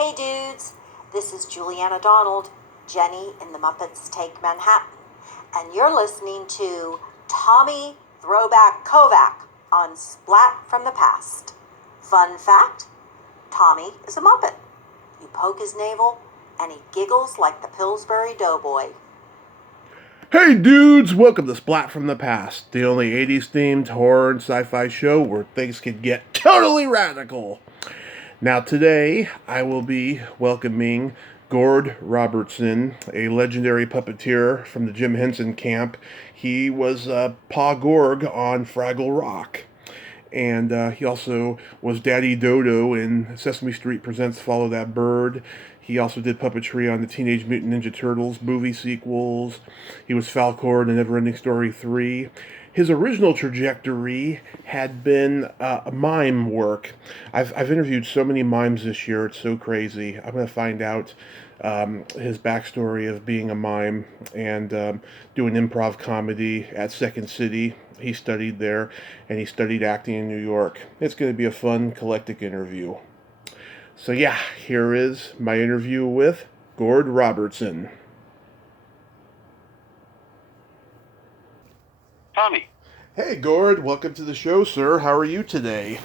Hey dudes, this is Juliana Donald, Jenny in the Muppets Take Manhattan, and you're listening to Tommy Throwback Kovac on Splat from the Past. Fun fact, Tommy is a Muppet. You poke his navel and he giggles like the Pillsbury Doughboy. Hey dudes, welcome to Splat from the Past, the only 80s themed horror and sci-fi show where things can get totally radical. Now today, I will be welcoming Gord Robertson, a legendary puppeteer from the Jim Henson camp. He was Pa Gorg on Fraggle Rock. And he also was Daddy Dodo in Sesame Street Presents Follow That Bird. He also did puppetry on the Teenage Mutant Ninja Turtles movie sequels. He was Falcore in the Neverending Story 3. His original trajectory had been mime work. I've interviewed so many mimes this year, it's so crazy. I'm going to find out his backstory of being a mime and doing improv comedy at Second City. He studied there, and he studied acting in New York. It's going to be a fun, eclectic interview. So yeah, here is my interview with Gord Robertson. Tommy. Hey Gord, welcome to the show, sir. How are you today?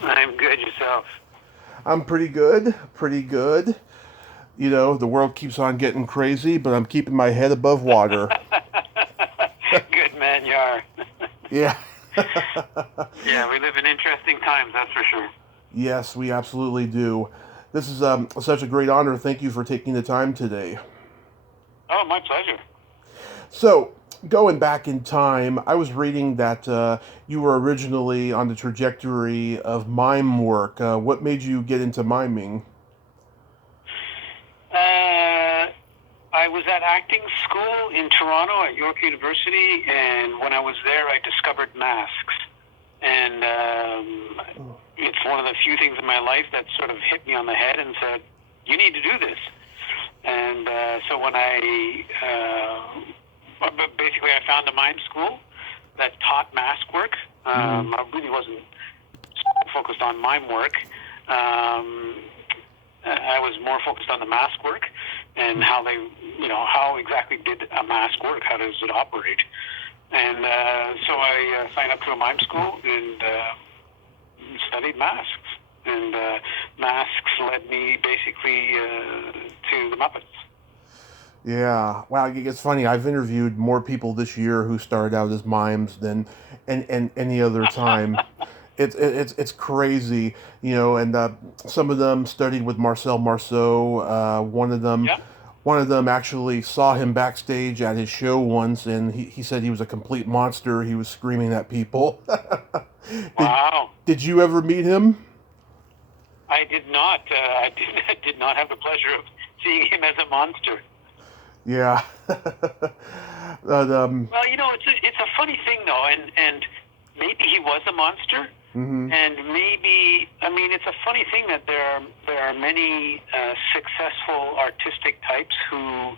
I'm good, yourself? I'm pretty good, pretty good. You know, the world keeps on getting crazy, but I'm keeping my head above water. Good man, you are. Yeah. Yeah, we live in interesting times, that's for sure. Yes, we absolutely do. This is such a great honor. Thank you for taking the time today. Oh, my pleasure. So, going back in time, I was reading that you were originally on the trajectory of mime work. What made you get into miming? I was at acting school in Toronto at York University, and when I was there, I discovered masks. And it's one of the few things in my life that sort of hit me on the head and said, you need to do this. And so when basically I found a mime school that taught mask work. I really wasn't focused on mime work. I was more focused on the mask work and how how exactly did a mask work? How does it operate? And so I signed up to a mime school and studied masks. And masks led me basically to the Muppets. Yeah, wow, it's funny. I've interviewed more people this year who started out as mimes than any other time. It's crazy, you know. And some of them studied with Marcel Marceau. One of them actually saw him backstage at his show once, and he said he was a complete monster. He was screaming at people. Wow! Did you ever meet him? I did not. I did not have the pleasure of seeing him as a monster. Yeah. Well, you know, it's a funny thing though, and maybe he was a monster, and maybe it's a funny thing that there are many successful artistic types who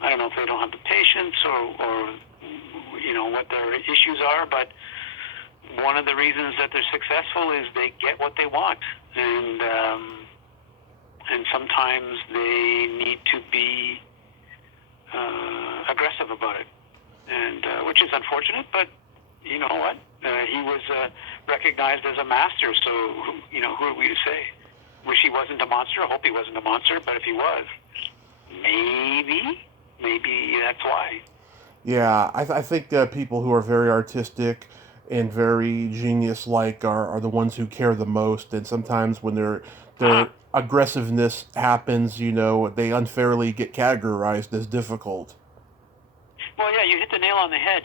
I don't know if they don't have the patience or what their issues are, but one of the reasons that they're successful is they get what they want, and sometimes they need to be aggressive about it, and which is unfortunate. But you know what? He was recognized as a master, so who are we to say? Wish he wasn't a monster. I hope he wasn't a monster. But if he was, maybe that's why. Yeah, I think people who are very artistic and very genius-like are the ones who care the most. And sometimes when their aggressiveness happens, they unfairly get categorized as difficult. Well, yeah, you hit the nail on the head.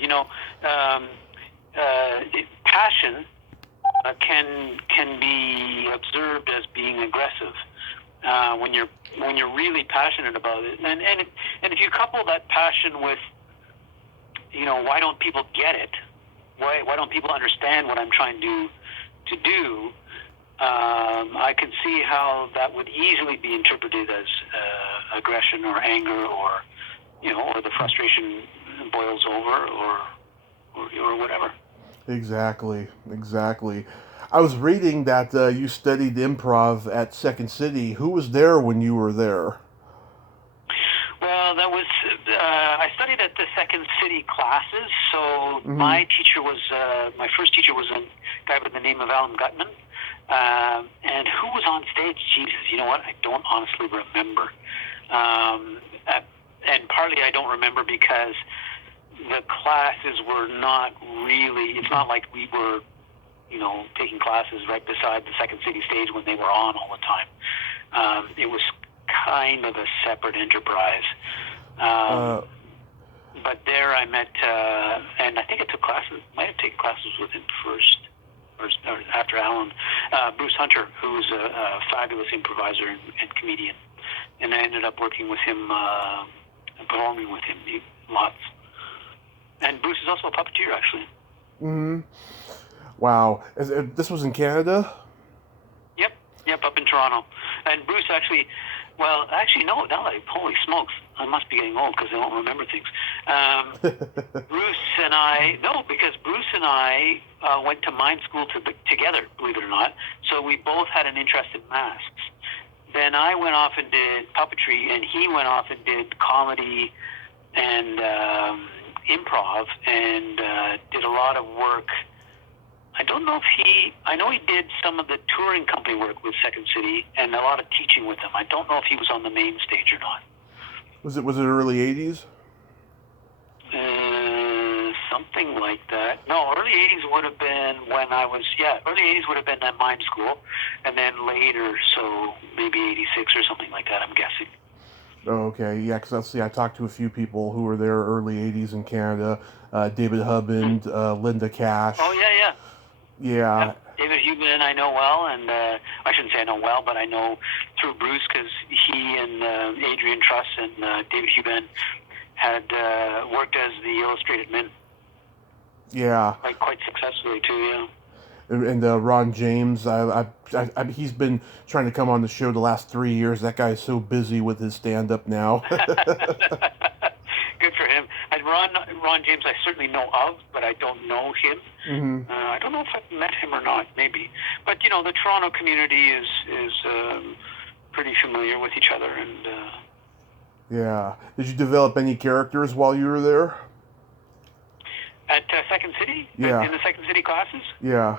Passion can be observed as being aggressive when you're really passionate about it. And if you couple that passion with, why don't people get it? Why don't people understand what I'm trying to do? I can see how that would easily be interpreted as aggression or anger, or the frustration boils over, or whatever. Exactly. I was reading that you studied improv at Second City. Who was there when you were there? Well, that was I studied at the Second City classes. So my teacher was my first teacher was a guy by the name of Alan Gutman. And who was on stage? Jesus, you know what? I don't honestly remember. And partly I don't remember because the classes were not really. It's not like we were, taking classes right beside the Second City stage when they were on all the time. It was kind of a separate enterprise. But there I met, and I think I took classes, might have taken classes with him first, or after Alan, Bruce Hunter, who was a fabulous improviser and comedian. And I ended up working with him, performing with him lots. And Bruce is also a puppeteer, actually. Mm-hmm. Wow. This was in Canada? Yep, up in Toronto. And Bruce actually, no, now that holy smokes, I must be getting old because I don't remember things. Bruce and I went to mime school together, believe it or not. So we both had an interest in masks. Then I went off and did puppetry, and he went off and did comedy and improv, and did a lot of work. I know he did some of the touring company work with Second City and a lot of teaching with them. I don't know if he was on the main stage or not. Was it early 80s? Something like that. No, early 80s would have been when I was, early 80s would have been at mime school, and then later, so maybe 86 or something like that, I'm guessing. Oh, okay, yeah, because I talked to a few people who were there early 80s in Canada. David Hubband, Linda Cash. Oh, yeah. Yeah. Yep. David Hubband I know well, and I shouldn't say I know well, but I know through Bruce because he and Adrian Truss and David Hubband had worked as the illustrated men. Yeah. Like quite successfully too, yeah. And Ron James, he's been trying to come on the show the last 3 years. That guy is so busy with his stand-up now. Good for him. And Ron James, I certainly know of, but I don't know him. Mm-hmm. I don't know if I've met him or not, maybe. But the Toronto community is pretty familiar with each other, and. Yeah. Did you develop any characters while you were there? At Second City? Yeah. In the Second City classes? Yeah.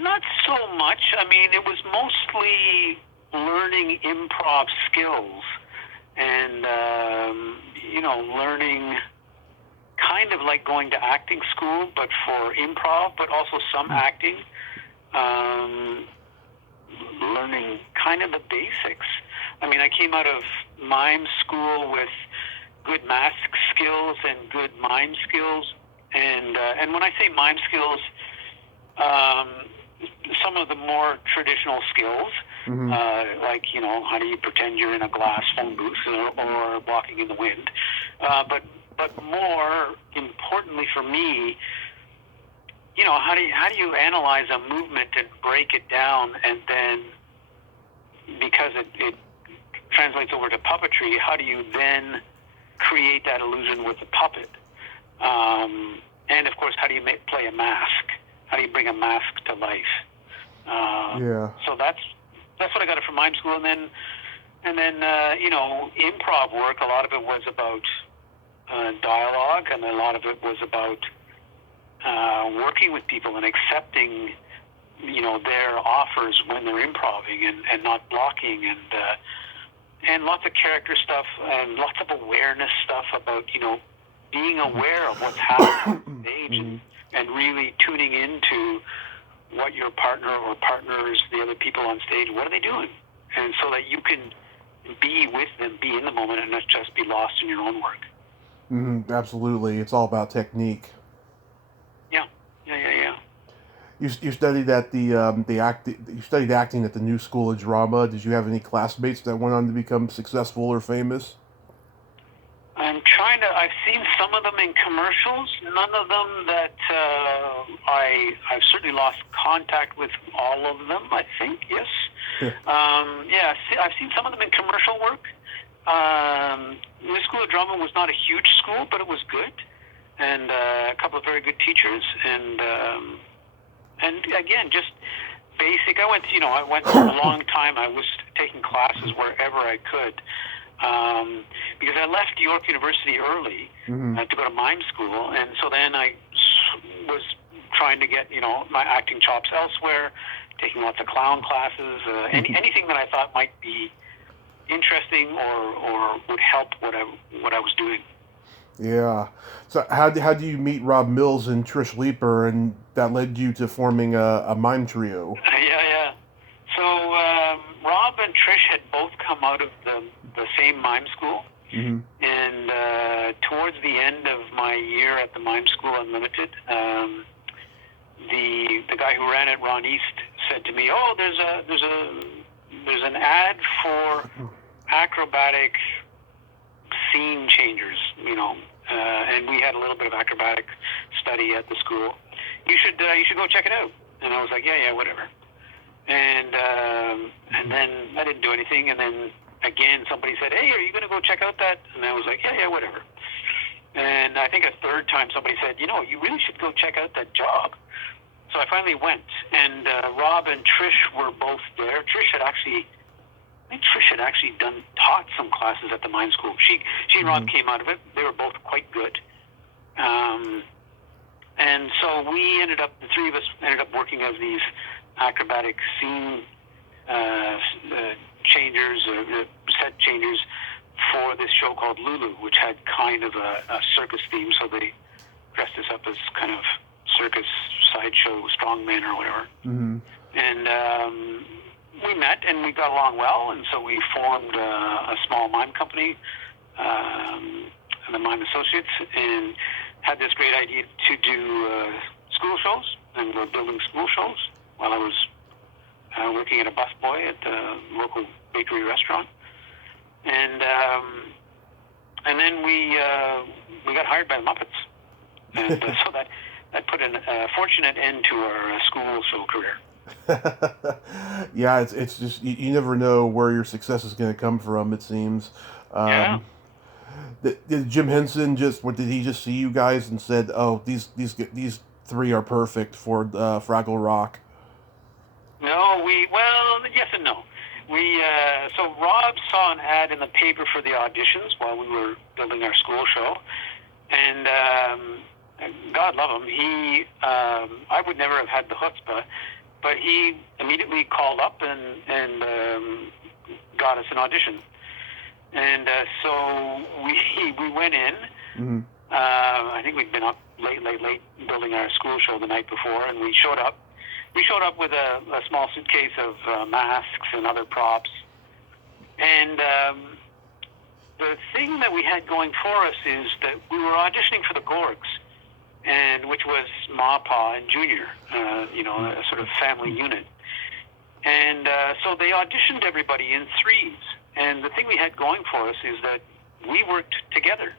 Not so much. I mean, it was mostly learning improv skills and, learning kind of like going to acting school, but for improv, but also some acting. Learning kind of the basics. I mean, I came out of mime school with good mask skills and good mime skills. And when I say mime skills, some of the more traditional skills, like, how do you pretend you're in a glass phone booth or walking in the wind. But more importantly for me, how do you analyze a movement and break it down, and then because it translates over to puppetry, how do you then create that illusion with the puppet? And of course, how do you play a mask? How do you bring a mask to life? So that's what I got it from mime school, and then improv work. A lot of it was about dialogue, and a lot of it was about working with people and accepting, their offers when they're improving and not blocking, and lots of character stuff and lots of awareness stuff about, being aware of what's happening on stage and really tuning into what your partner or partners, the other people on stage, what are they doing? And so that you can be with them, be in the moment, and not just be lost in your own work. Mm-hmm, absolutely. It's all about technique. Yeah. You studied at you studied acting at the New School of Drama. Did you have any classmates that went on to become successful or famous? I've seen some of them in commercials, none of them that I've certainly lost contact with all of them, I think, yes. I've seen some of them in commercial work. The School of Drama was not a huge school, but it was good, and a couple of very good teachers, and And again, just basic. I went for a long time. I was taking classes wherever I could. Because I left York University early to go to mime school, and so then I was trying to get my acting chops elsewhere, taking lots of clown classes, anything that I thought might be interesting or would help what I was doing. Yeah. So how do you meet Rob Mills and Trish Leeper, and that led you to forming a mime trio? Yeah. So Rob and Trish had both come out of the same mime school, and towards the end of my year at the Mime School Unlimited, the guy who ran it, Ron East, said to me, "Oh, there's an ad for acrobatic scene changers, and we had a little bit of acrobatic study at the school. You should go check it out." And I was like, yeah, whatever. And then I didn't do anything. And then again, somebody said, "Hey, are you going to go check out that?" And I was like, yeah, whatever. And I think a third time somebody said, "You really should go check out that job." So I finally went, and Rob and Trish were both there. Trish had actually taught some classes at the mime school. She and Rob came out of it. They were both quite good. And so the three of us ended up working as these acrobatic scene changers, set changers for this show called Lulu, which had kind of a circus theme. So they dressed us up as kind of circus sideshow strongmen or whatever. And we met and we got along well, and so we formed a small mime company, the Mime Associates, and had this great idea to do school shows, and we're building school shows while I was working at a busboy at the local bakery restaurant, and then we got hired by the Muppets, and so that put a fortunate end to our school show career. Yeah, it's just you never know where your success is going to come from. It seems. Yeah. Did Jim Henson did he just see you guys and said, "Oh, these three are perfect for Fraggle Rock"? No, yes and no. So Rob saw an ad in the paper for the auditions while we were building our school show, and God love him, I would never have had the chutzpah, but he immediately called up and got us an audition. And so we went in. I think we'd been up late building our school show the night before, and we showed up. We showed up with a small suitcase of masks and other props. And the thing that we had going for us is that we were auditioning for the Gorgs, which was Ma, Pa, and Junior, a sort of family unit. And so they auditioned everybody in threes. And the thing we had going for us is that we worked together.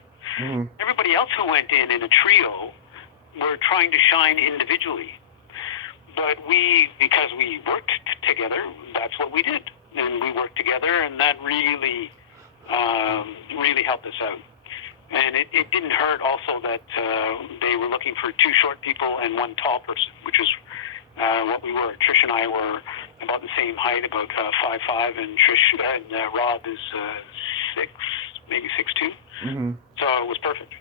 Everybody else who went in a trio were trying to shine individually. But because we worked together, that's what we did. And we worked together, and that really, really helped us out. And it didn't hurt also that they were looking for two short people and one tall person, which is what we were. Trish and I were about the same height, about 5'5", and Rob is 6, maybe 6'2". So it was perfect.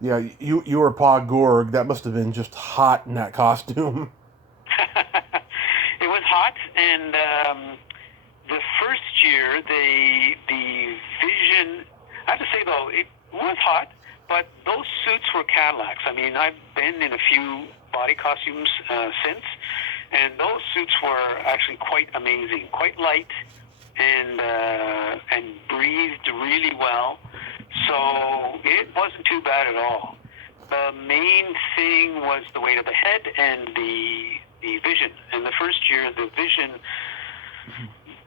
Yeah, you were Pa Gorg. That must have been just hot in that costume. It was hot, and the first year, the vision. I have to say though, it was hot, but those suits were Cadillacs. I mean, I've been in a few body costumes since, and those suits were actually quite amazing, quite light, and breathed really well. So it wasn't too bad at all. The main thing was the weight of the head and the vision. And the first year, the vision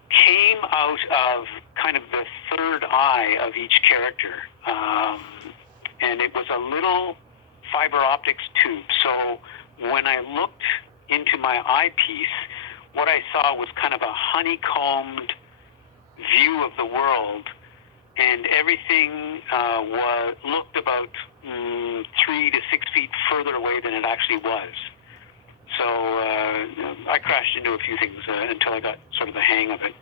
came out of kind of the third eye of each character. And it was a little fiber optics tube. So when I looked into my eyepiece, what I saw was kind of a honeycombed view of the world, and everything looked about 3 to 6 feet further away than it actually was. So I crashed into a few things until I got sort of the hang of it.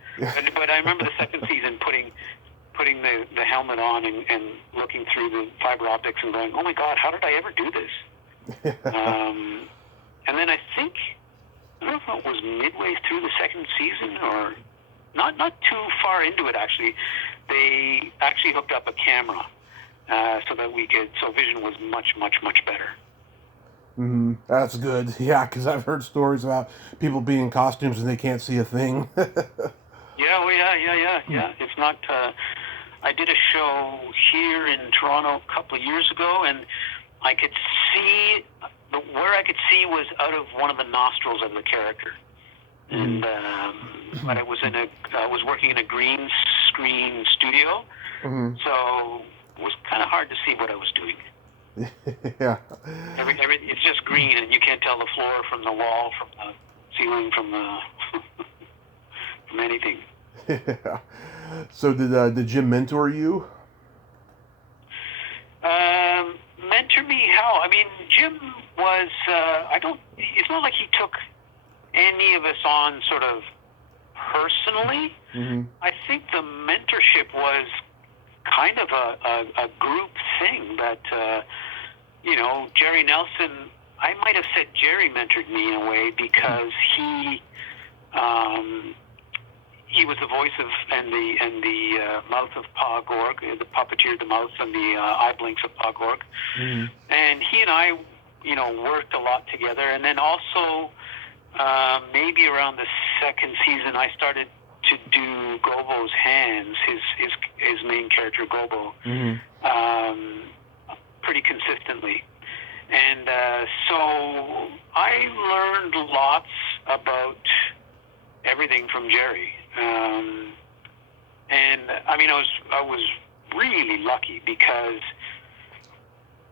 But I remember the second season putting the helmet on and looking through the fiber optics and going, oh my God, how did I ever do this? And then I don't know if it was midway through the second season or not too far into it actually, they actually hooked up a camera so vision was much, much, much better. Mm-hmm. That's good. Yeah, because I've heard stories about people being in costumes and they can't see a thing. Yeah. It's not. I did a show here in Toronto a couple of years ago, and I could see where I could see was out of one of the nostrils of the character, and but I was working in a green screen studio, so it was kind of hard to see what I was doing. Yeah. It's just green, and you can't tell the floor from the wall, from the ceiling, from the from anything. Yeah. So did Jim mentor you? Mentor me? How? I mean, Jim was. It's not like he took any of us on sort of personally. I think the mentorship was kind of a group thing that, Jerry Nelson, I might have said Jerry mentored me in a way because he was the voice of and the mouth of Pa Gorg, the puppeteer, the mouth and the eye blinks of Pa Gorg. And he and I, worked a lot together. And then also, maybe around the second season, I started to do Gobo's hands, his main character Gobo, pretty consistently. And so I learned lots about everything from Jerry. And I mean, I was really lucky because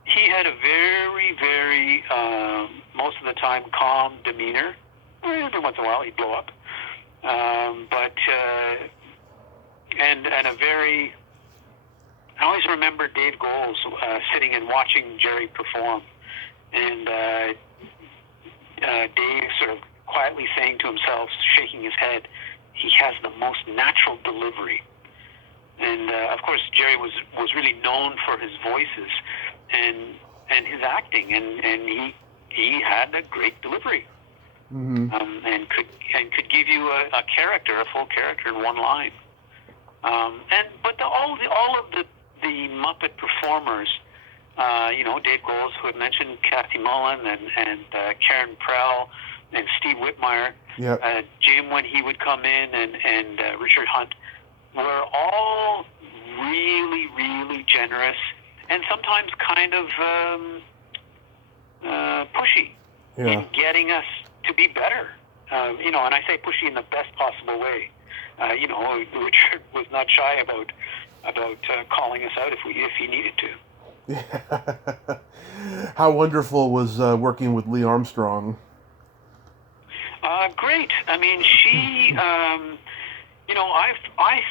he had a very, very, most of the time, calm demeanor. Every once in a while, he'd blow up. But a very, I always remember Dave Goles sitting and watching Jerry perform, and Dave sort of quietly saying to himself, shaking his head, he has the most natural delivery. And of course, Jerry was really known for his voices and his acting, and he had a great delivery. And could give you a character, a full character in one line. But all of the Muppet performers, Dave Goles, who had mentioned Kathy Mullen and Karen Prell and Steve Whitmire, Jim when he would come in, and Richard Hunt, were all really, really generous and sometimes kind of pushy in getting us to be better. And I say pushy in the best possible way. Richard was not shy about calling us out if he needed to. Yeah. How wonderful was working with Lee Armstrong? Great. I mean, she, I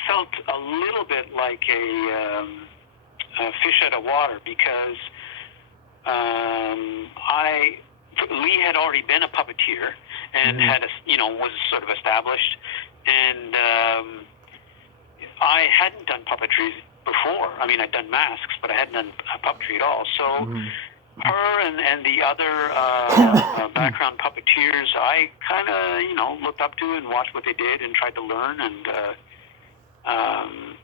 felt a little bit like a fish out of water because Lee had already been a puppeteer and was sort of established, and I hadn't done puppetry before. I mean, I'd done masks, but I hadn't done puppetry at all. So her and the other background puppeteers, I kind of looked up to and watched what they did and tried to learn.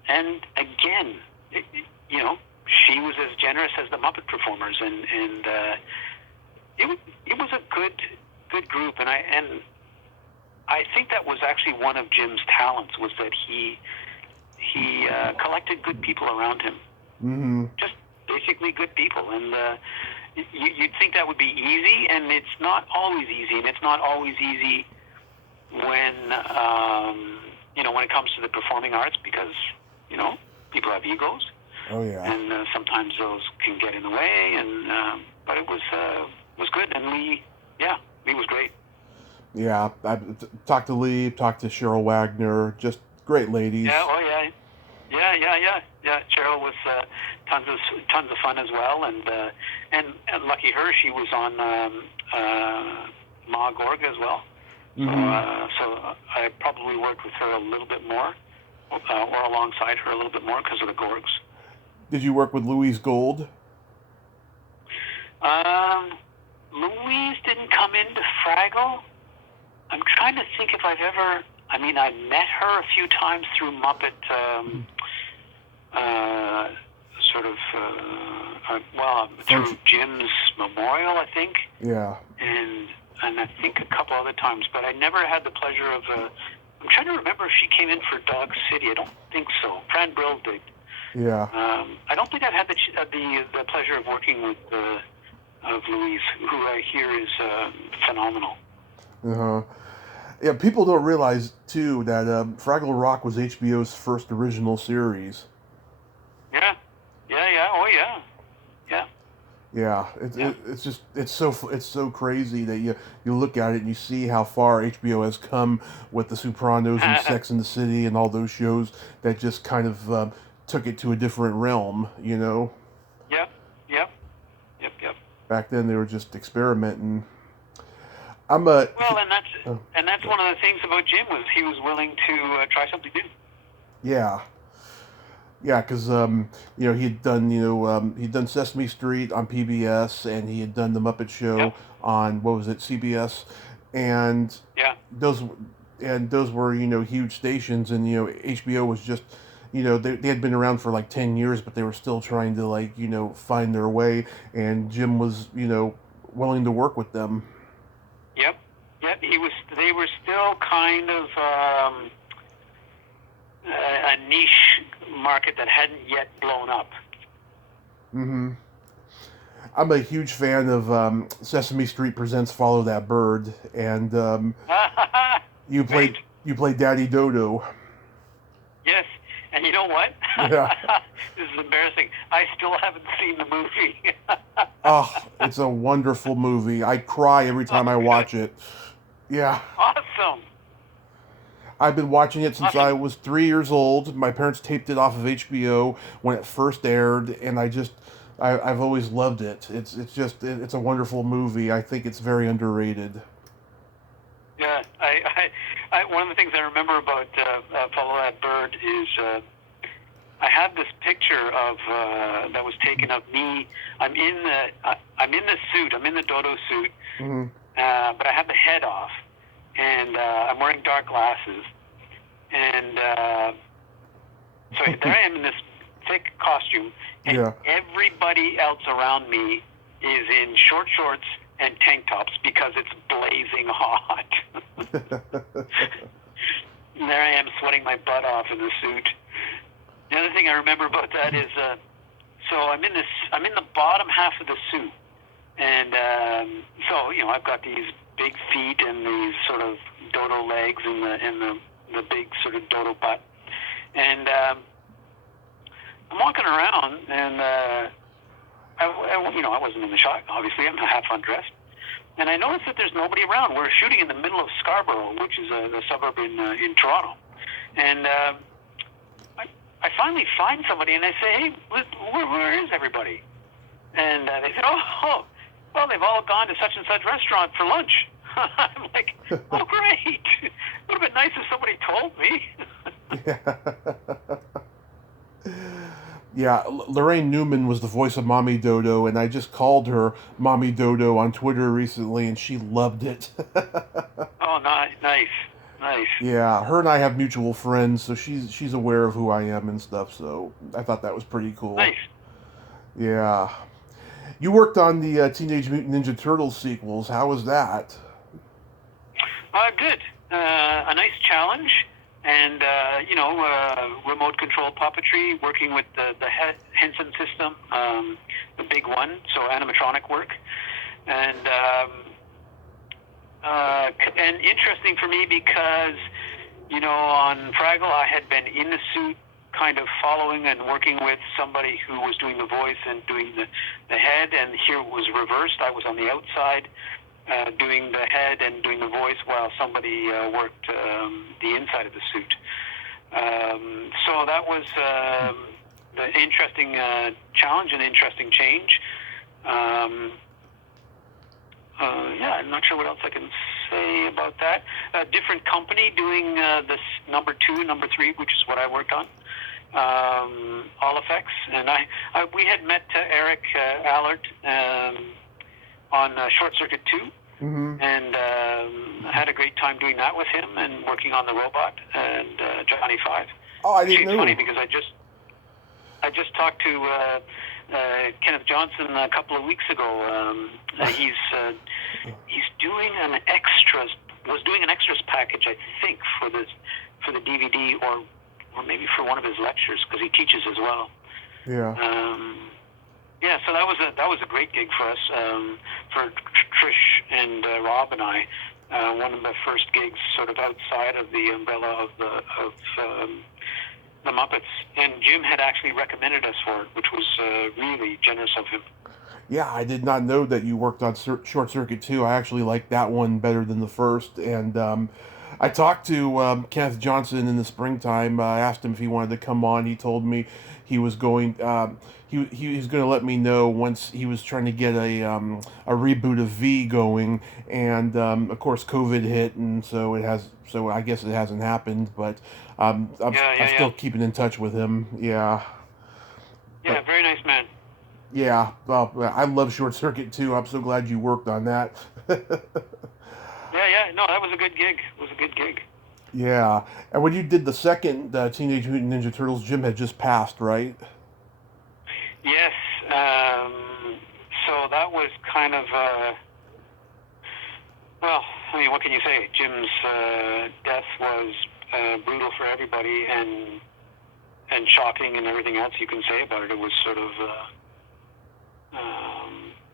And again, she was as generous as the Muppet performers, and it was a good group, and I think that was actually one of Jim's talents, was that he collected good people around him, just basically good people, and you'd think that would be easy, and it's not always easy, and it's not always easy when when it comes to the performing arts, because people have egos. Oh yeah. And sometimes those can get in the way, and but it was good, and Lee was great. Yeah, I talked to Lee, talked to Cheryl Wagner, just great ladies. Yeah, yeah. Cheryl was tons of fun as well, and lucky her, she was on Ma Gorg as well. So I probably worked with her a little bit more, or alongside her a little bit more because of the Gorgs. Did you work with Louise Gold? Louise didn't come into Fraggle. I'm trying to think if I've ever... I mean, I met her a few times through Muppet, through Jim's memorial, I think. Yeah. And I think a couple other times, but I never had the pleasure of... I'm trying to remember if she came in for Dog City. I don't think so. Fran Brill did. Yeah. I don't think I've had the pleasure of working with of Louise, who I hear is phenomenal. Yeah, people don't realize too that Fraggle Rock was HBO's first original series. Yeah, oh yeah. Yeah, it's so crazy that you look at it and you see how far HBO has come with The Sopranos and Sex and the City and all those shows that just kind of took it to a different realm, you know. Yep. Back then they were just experimenting. And that's one of the things about Jim was he was willing to try something new. Yeah. Yeah, because he'd done Sesame Street on PBS, and he had done the Muppet Show on CBS, and those were huge stations, and HBO was just they had been around for like 10 years, but they were still trying to find their way, and Jim was willing to work with them. Yep. They were still kind of a niche market that hadn't yet blown up. I'm a huge fan of Sesame Street Presents Follow That Bird, and you played Daddy Dodo. Yes, and you know what? Yeah. This is embarrassing. I still haven't seen the movie. Oh, it's a wonderful movie. I cry every time I watch it. Yeah. Awesome. I've been watching it since I was 3 years old. My parents taped it off of HBO when it first aired, and I've always loved it. It's a wonderful movie. I think it's very underrated. Yeah, I one of the things I remember about Follow That Bird is I have this picture of that was taken of me. I'm in the suit. I'm in the Dodo suit, but I have the head off, and I'm wearing dark glasses, and so there I am in this thick costume, and everybody else around me is in short shorts and tank tops because it's blazing hot. And there I am sweating my butt off in the suit. The other thing I remember about that is, so I'm in the bottom half of the suit, and so I've got these big feet and these sort of dodo legs and the big sort of dodo butt, and I'm walking around, and I wasn't in the shot. Obviously, I'm half undressed, and I noticed that there's nobody around. We're shooting in the middle of Scarborough, which is a suburb in Toronto, and I finally find somebody, and I say, "Hey, where is everybody?" And they said, "Oh, well, they've all gone to such and such restaurant for lunch." I'm like, "Oh, great! It would have been nice if somebody told me." Yeah, Lorraine Newman was the voice of Mommy Dodo, and I just called her Mommy Dodo on Twitter recently, and she loved it. Oh, nice. Yeah, her and I have mutual friends, so she's aware of who I am and stuff, so I thought that was pretty cool. Nice. Yeah. You worked on the Teenage Mutant Ninja Turtles sequels. How was that? Good. A nice challenge. And, remote control puppetry, working with the Henson system, the big one, so animatronic work. And interesting for me because, on Fraggle, I had been in the suit kind of following and working with somebody who was doing the voice and doing the head, and here it was reversed. I was on the outside doing the head and doing the voice while somebody worked the inside of the suit. So that was the interesting challenge and interesting change. yeah, I'm not sure what else I can say about that. A different company doing this number 2, number 3, which is what I worked on. All Effects, and we had met Eric Allard on Short Circuit 2, and had a great time doing that with him and working on the robot and Johnny 5. Oh, I didn't know. It's funny because I just talked to Kenneth Johnson a couple of weeks ago. He's doing was doing an extras package, I think, for the DVD or maybe for one of his lectures, because he teaches as well. Yeah. Yeah, so that was a great gig for us, for Trish and Rob and I. One of the first gigs, sort of outside of the umbrella of the Muppets, and Jim had actually recommended us for it, which was really generous of him. Yeah, I did not know that you worked on Short Circuit 2. I actually liked that one better than the first, and I talked to Kenneth Johnson in the springtime. I asked him if he wanted to come on. He told me he was going. He was going to let me know once he was trying to get a reboot of V going, and of course COVID hit, and so it has. So I guess it hasn't happened, but I'm still keeping in touch with him. Yeah. Yeah, very nice man. Yeah, well, I love Short Circuit too. I'm so glad you worked on that. Yeah, no, that was a good gig. It was a good gig. Yeah, and when you did the second Teenage Mutant Ninja Turtles, Jim had just passed, right? Yes. So that was kind of, well, I mean, what can you say? Jim's death was brutal for everybody, and shocking, and everything else you can say about it. It was sort of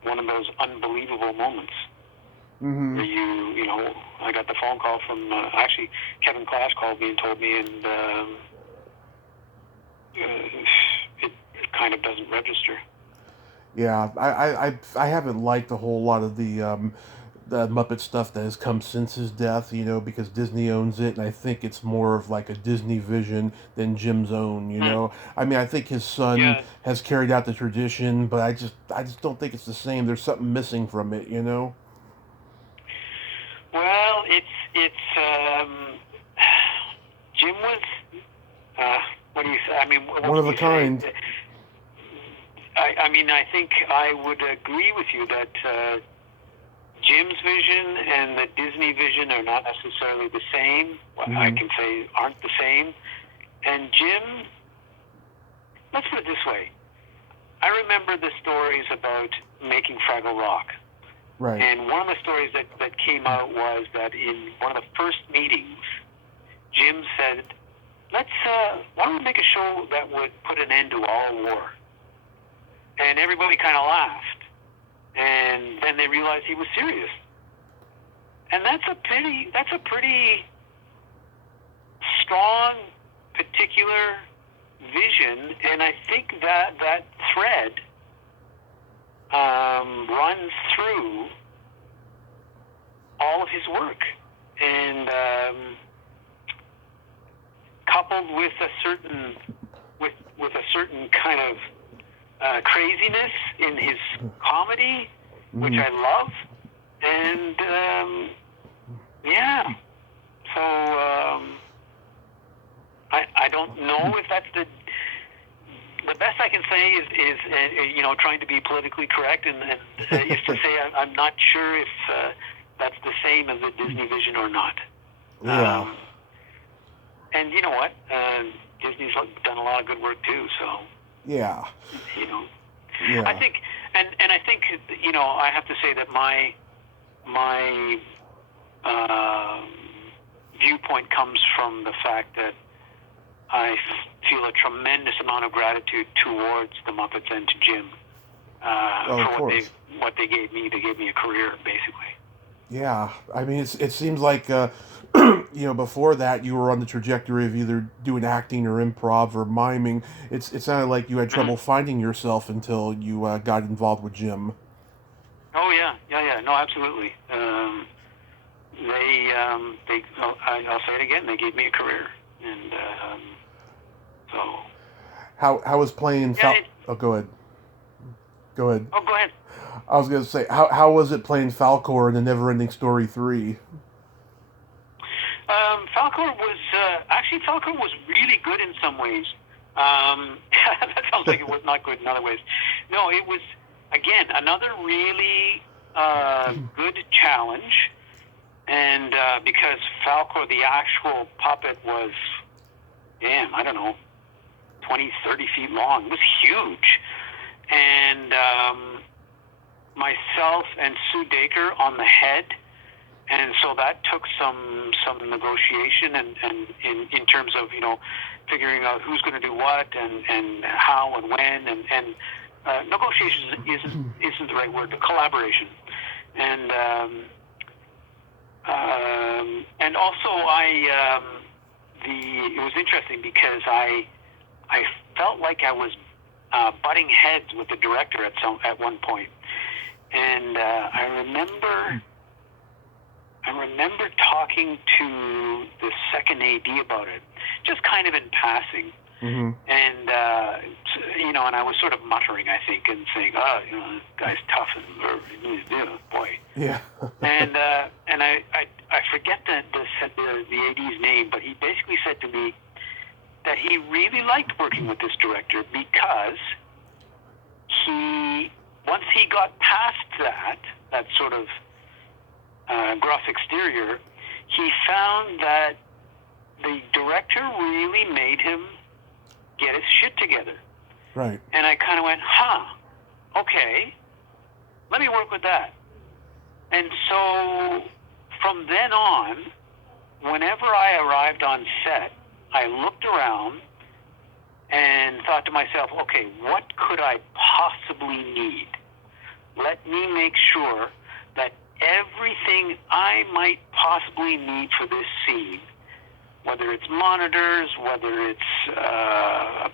one of those unbelievable moments. Mm-hmm. Where you know, I got the phone call from, actually, Kevin Clash called me and told me, and it kind of doesn't register. Yeah, I haven't liked a whole lot of the Muppet stuff that has come since his death, you know, because Disney owns it, and I think it's more of like a Disney vision than Jim's own, you know. I mean, I think his son has carried out the tradition, but I just don't think it's the same. There's something missing from it, you know. Well, it's Jim was what do you say? I mean, one of a kind. I mean, I think I would agree with you that Jim's vision and the Disney vision are not necessarily the same. Mm-hmm. I can say aren't the same. And Jim, let's put it this way. I remember the stories about making Fraggle Rock. Right. And one of the stories that came out was that in one of the first meetings, Jim said, why don't we make a show that would put an end to all war? And everybody kind of laughed. And then they realized he was serious. And that's a pretty strong, particular vision. And I think that thread runs through all of his work, and coupled with a certain kind of craziness in his comedy, which I love, and yeah. So I don't know if that's the best I can say is you know, trying to be politically correct, and is to say I'm not sure if that's the same as the Disney vision or not. Yeah. And you know what? Disney's done a lot of good work too. So. Yeah. You know. Yeah. I think, and I think, you know, I have to say that my viewpoint comes from the fact that I feel a tremendous amount of gratitude towards the Muppets and to Jim for what they gave me. They gave me a career, basically. Yeah, I mean, it seems like you know, before that you were on the trajectory of either doing acting or improv or miming. It sounded like you had trouble finding yourself until you got involved with Jim. Oh yeah, no, absolutely. I'll say it again. They gave me a career, and so. How was playing? Yeah, oh, go ahead. Go ahead. Oh, go ahead. I was going to say, how was it playing Falcore in the Neverending Story 3? Falcore was Falcore was really good in some ways. That sounds like it was not good in other ways. No, it was again another really good challenge, and because Falcore, the actual puppet, was, I don't know, 20, 30 feet long. It was huge, and myself and Sue Dacre on the head. And so that took some negotiation and in terms of, figuring out who's going to do what and how and when and negotiation isn't the right word, but collaboration. And also it was interesting because I felt like I was butting heads with the director at one point. And I remember talking to the second AD about it, just kind of in passing. Mm-hmm. And, and I was sort of muttering, I think, and saying, this guy's tough and boy. Yeah. and I forget the AD's name, but he basically said to me that he really liked working with this director because once he got past that sort of gruff exterior, he found that the director really made him get his shit together. Right. And I kind of went, okay, let me work with that. And so from then on, whenever I arrived on set, I looked around and thought to myself, okay, what could I possibly need? Let me make sure that everything I might possibly need for this scene, whether it's monitors, whether it's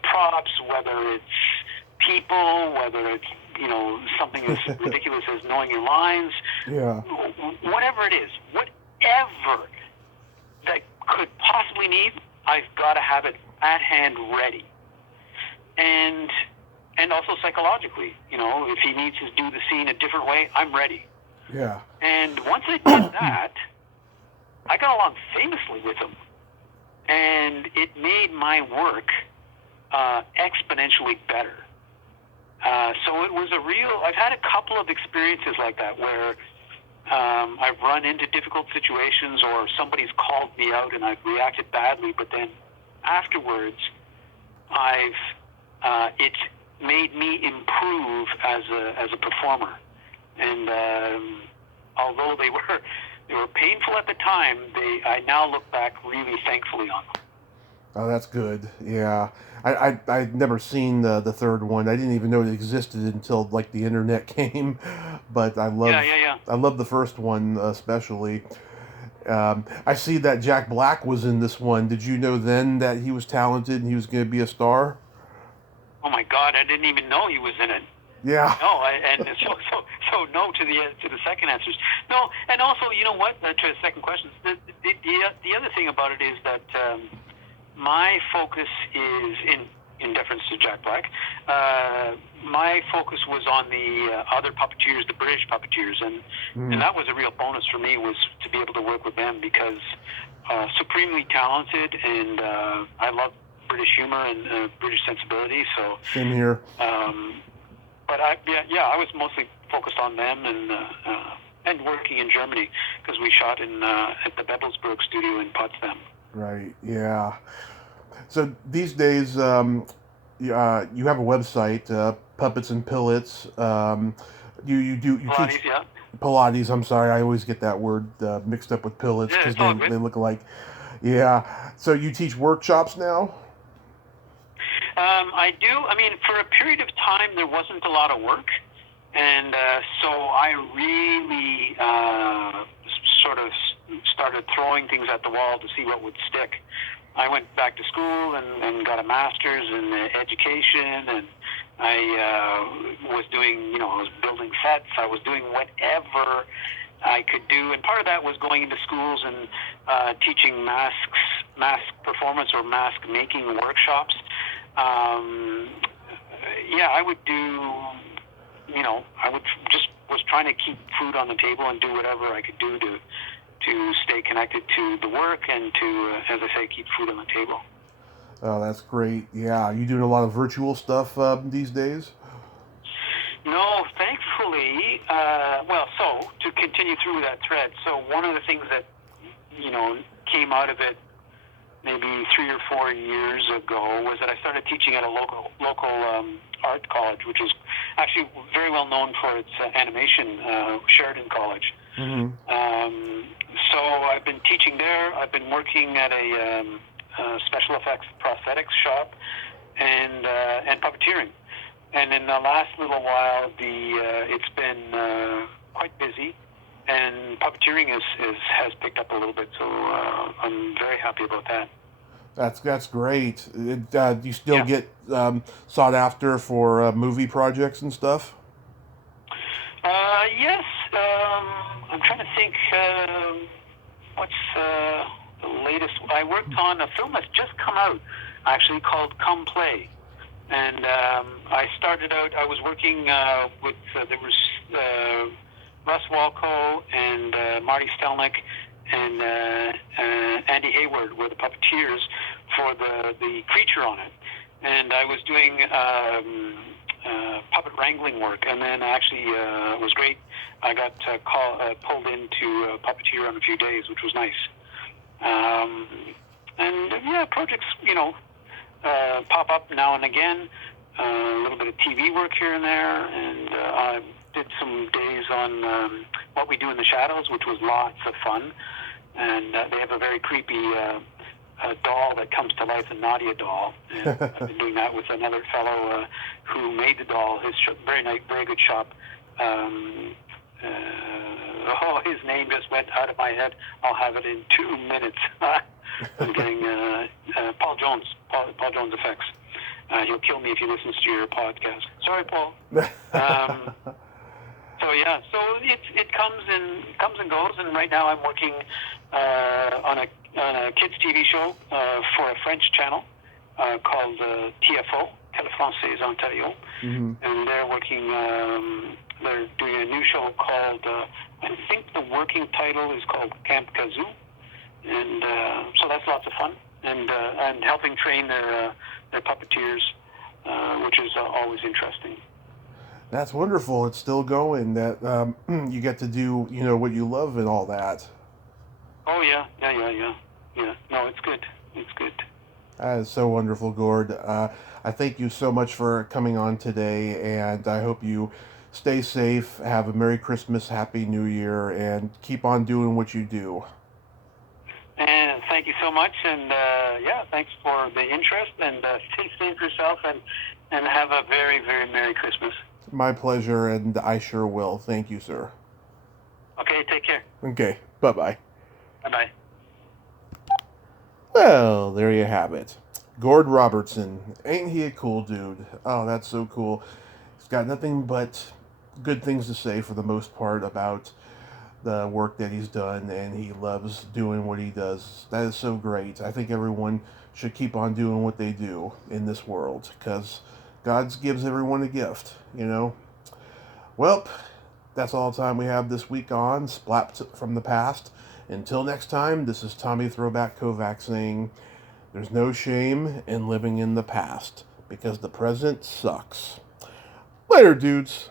props, whether it's people, whether it's something as ridiculous as knowing your lines, whatever it is, whatever that could possibly need, I've got to have it at hand ready. And also psychologically, if he needs to do the scene a different way, I'm ready. Yeah. And once I did that, I got along famously with him. And it made my work exponentially better. So it was I've had a couple of experiences like that where I've run into difficult situations or somebody's called me out and I've reacted badly, but then afterwards it's made me improve as a performer. And although they were painful at the time, I now look back really thankfully on them. Oh, that's good. Yeah, I'd never seen the third one. I didn't even know it existed until the internet came. But I love the first one especially. I see that Jack Black was in this one. Did you know then that he was talented and he was going to be a star? Oh my God, I didn't even know he was in it. Yeah. No, so no to the second answers. No, and also, you know what? To the second question, the other thing about it is that my focus is in deference to Jack Black. My focus was on the other puppeteers, the British puppeteers, and that was a real bonus for me, was to be able to work with them because supremely talented, and I love British humor and British sensibility. So same here. But I was mostly focused on them and working in Germany because we shot at the Bebelsburg studio in Potsdam. Right. Yeah. So these days, you have a website, Puppets and Pillets. You Pilates, teach yeah. Pilates. I'm sorry, I always get that word mixed up with pillets because they look alike. Yeah. So you teach workshops now? I do. I mean, for a period of time, there wasn't a lot of work. And so I really sort of started throwing things at the wall to see what would stick. I went back to school and got a master's in education, and I was doing, I was building sets. I was doing whatever I could do. And part of that was going into schools and teaching mask performance or mask making workshops. I would do I was trying to keep food on the table and do whatever I could do to stay connected to the work and to, as I say, keep food on the table. Oh, that's great. Yeah, you doing a lot of virtual stuff these days? No, thankfully, so to continue through that thread, so one of the things that, came out of it maybe 3 or 4 years ago was that I started teaching at a local art college, which is actually very well known for its animation, Sheridan College. Mm-hmm. So I've been teaching there. I've been working at a special effects prosthetics shop and puppeteering. And in the last little while, it's been quite busy, and puppeteering has picked up a little bit. So I'm very happy about that. That's great. Do you still get sought after for movie projects and stuff? Yes. I'm trying to think. What's the latest? I worked on a film that's just come out, actually called Come Play. And I started out, I was working with, there was Russ Walco and Marty Stelnick and Andy Hayward were the puppeteers for the creature on it. And I was doing puppet wrangling work, and then actually it was great. I got pulled into puppeteer on a few days, which was nice. Projects, pop up now and again. A little bit of TV work here and there, and I did some days on What We Do in the Shadows, which was lots of fun. And they have a very creepy doll that comes to life, a Nadia doll. And I've been doing that with another fellow who made the doll. His very nice, very good shop. His name just went out of my head. I'll have it in 2 minutes. I'm getting Paul Jones Effects. He'll kill me if he listens to your podcast. Sorry, Paul. So it comes and goes, and right now I'm working on a kids TV show for a French channel called TFO, Télé Française Ontario, and they're working. They're doing a new show called. I think the working title is called Camp Kazoo, and so that's lots of fun, and helping train their puppeteers, which is always interesting. That's wonderful. It's still going. That you get to do, what you love and all that. Oh yeah. No, it's good. It's good. That is so wonderful, Gord. I thank you so much for coming on today, and I hope you stay safe, have a Merry Christmas, Happy New Year, and keep on doing what you do. And thank you so much, and thanks for the interest, and stay safe yourself, and have a very, very Merry Christmas. My pleasure, and I sure will. Thank you, sir. Okay, take care. Okay, bye-bye. Bye-bye. Well, there you have it. Gord Robertson. Ain't he a cool dude? Oh, that's so cool. He's got nothing but good things to say for the most part about the work that he's done, and he loves doing what he does. That is so great. I think everyone should keep on doing what they do in this world, because God gives everyone a gift, Well, that's all the time we have this week on Splat from the Past. Until next time, this is Tommy Throwback Kovac saying, there's no shame in living in the past, because the present sucks. Later, dudes.